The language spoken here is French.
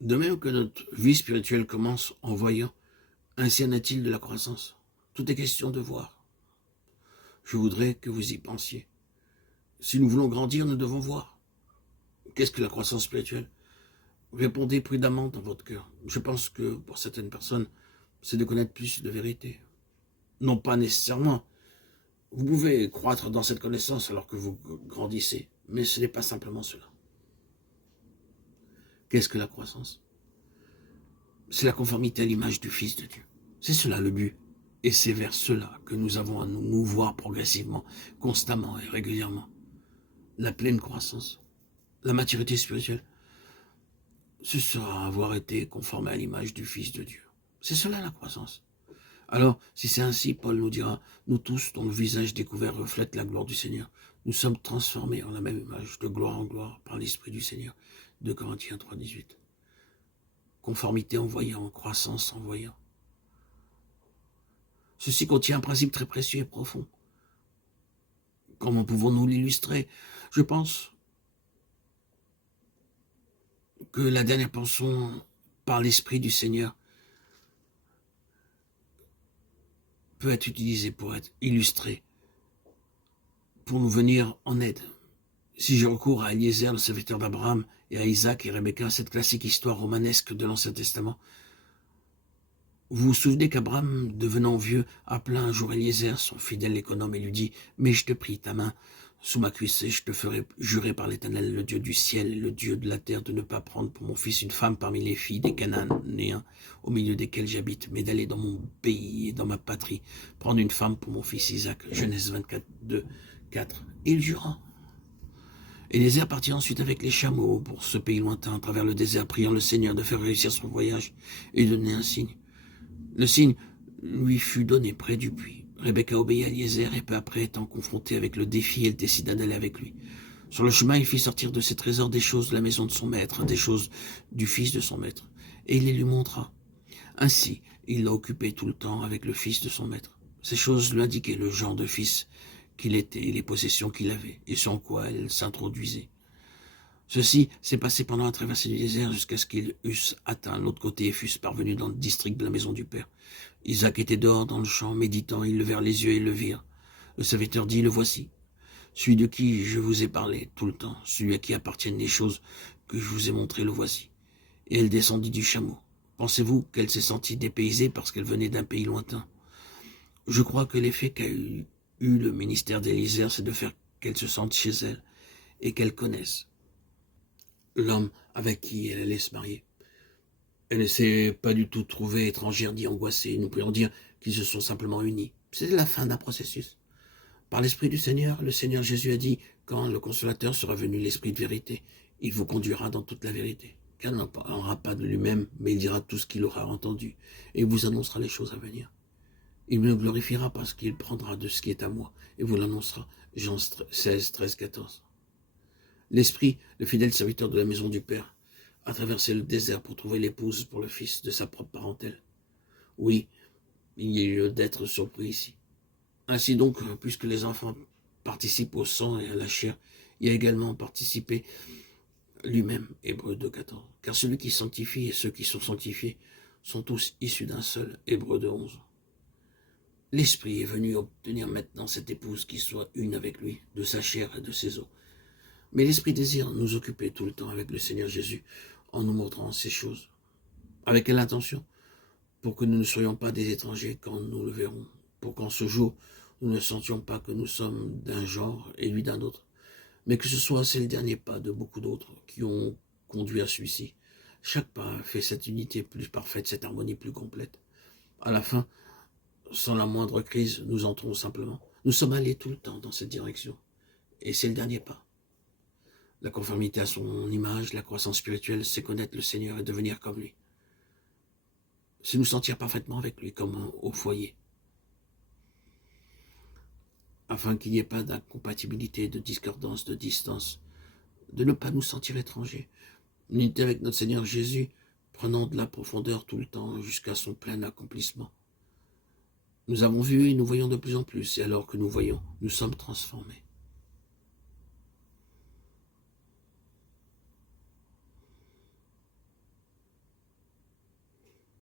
De même que notre vie spirituelle commence en voyant, ainsi en est-il de la croissance. Tout est question de voir. Je voudrais que vous y pensiez. Si nous voulons grandir, nous devons voir. Qu'est-ce que la croissance spirituelle? Répondez prudemment dans votre cœur. Je pense que pour certaines personnes, c'est de connaître plus de vérité. Non pas nécessairement. Vous pouvez croître dans cette connaissance alors que vous grandissez, mais ce n'est pas simplement cela. Qu'est-ce que la croissance? C'est la conformité à l'image du Fils de Dieu. C'est cela le but. Et c'est vers cela que nous avons à nous mouvoir progressivement, constamment et régulièrement. La pleine croissance, la maturité spirituelle, ce sera avoir été conformé à l'image du Fils de Dieu. C'est cela la croissance. Alors, si c'est ainsi, Paul nous dira, nous tous, dont le visage découvert reflète la gloire du Seigneur, nous sommes transformés en la même image, de gloire en gloire, par l'Esprit du Seigneur. 2 Corinthiens 3,18. Conformité en voyant, croissance en voyant. Ceci contient un principe très précieux et profond. Comment pouvons-nous l'illustrer? Je pense que la dernière pensée par l'Esprit du Seigneur peut être utilisée pour être illustrée, pour nous venir en aide. Si je recours à Eliezer, le serviteur d'Abraham, et à Isaac et Rebecca, cette classique histoire romanesque de l'Ancien Testament, vous vous souvenez qu'Abraham, devenant vieux, appela un jour Eliezer, son fidèle économe, et lui dit « Mais je te prie, ta main sous ma cuisse, et je te ferai jurer par l'Éternel, le Dieu du ciel et le Dieu de la terre, de ne pas prendre pour mon fils une femme parmi les filles des Cananéens, au milieu desquels j'habite, mais d'aller dans mon pays et dans ma patrie, prendre une femme pour mon fils Isaac. » Genèse 24, 2, 4. Et il jura. Eliezer partit ensuite avec les chameaux pour ce pays lointain, à travers le désert, priant le Seigneur de faire réussir son voyage et de donner un signe. Le signe lui fut donné près du puits. Rebecca obéit à Eliezer et peu après, étant confrontée avec le défi, elle décida d'aller avec lui. Sur le chemin, il fit sortir de ses trésors des choses de la maison de son maître, des choses du fils de son maître, et il les lui montra. Ainsi, il l'a occupé tout le temps avec le fils de son maître. Ces choses lui indiquaient le genre de fils qu'il était et les possessions qu'il avait, et sans quoi elle s'introduisait. Ceci s'est passé pendant la traversée du désert jusqu'à ce qu'ils eussent atteint l'autre côté et fussent parvenus dans le district de la maison du Père. Isaac était dehors dans le champ, méditant, ils levèrent les yeux et le virent. Le serviteur dit, le voici, celui de qui je vous ai parlé tout le temps, celui à qui appartiennent les choses que je vous ai montrées, le voici. Et elle descendit du chameau. Pensez-vous qu'elle s'est sentie dépaysée parce qu'elle venait d'un pays lointain? Je crois que l'effet qu'a eu le ministère d'Eliezer, c'est de faire qu'elle se sente chez elle et qu'elle connaisse l'homme avec qui elle allait se marier. Elle ne s'est pas du tout trouvée étrangère ni angoissée. Nous pourrions dire qu'ils se sont simplement unis. C'est la fin d'un processus. Par l'Esprit du Seigneur, le Seigneur Jésus a dit, quand le Consolateur sera venu, l'Esprit de vérité, il vous conduira dans toute la vérité. Car il n'en parlera pas de lui-même, mais il dira tout ce qu'il aura entendu, et vous annoncera les choses à venir. Il me glorifiera parce qu'il prendra de ce qui est à moi, et vous l'annoncera. Jean 16, 13, 14. L'Esprit, le fidèle serviteur de la maison du Père, a traversé le désert pour trouver l'épouse pour le fils de sa propre parentèle. Oui, il y a eu lieu d'être surpris ici. Ainsi donc, puisque les enfants participent au sang et à la chair, il a également participé lui-même, Hébreux 2, 14. Car celui qui sanctifie et ceux qui sont sanctifiés sont tous issus d'un seul, Hébreux 2, 11. L'Esprit est venu obtenir maintenant cette épouse qui soit une avec lui, de sa chair et de ses os. Mais l'Esprit désire nous occuper tout le temps avec le Seigneur Jésus en nous montrant ces choses. Avec quelle intention? Pour que nous ne soyons pas des étrangers quand nous le verrons. Pour qu'en ce jour, nous ne sentions pas que nous sommes d'un genre et lui d'un autre. Mais que ce soit c'est le dernier pas de beaucoup d'autres qui ont conduit à celui-ci. Chaque pas fait cette unité plus parfaite, cette harmonie plus complète. À la fin, sans la moindre crise, nous entrons simplement. Nous sommes allés tout le temps dans cette direction. Et c'est le dernier pas. La conformité à son image, la croissance spirituelle, c'est connaître le Seigneur et devenir comme lui. C'est nous sentir parfaitement avec lui, comme au foyer. Afin qu'il n'y ait pas d'incompatibilité, de discordance, de distance, de ne pas nous sentir étrangers. L'unité avec notre Seigneur Jésus, prenant de la profondeur tout le temps jusqu'à son plein accomplissement. Nous avons vu et nous voyons de plus en plus, et alors que nous voyons, nous sommes transformés.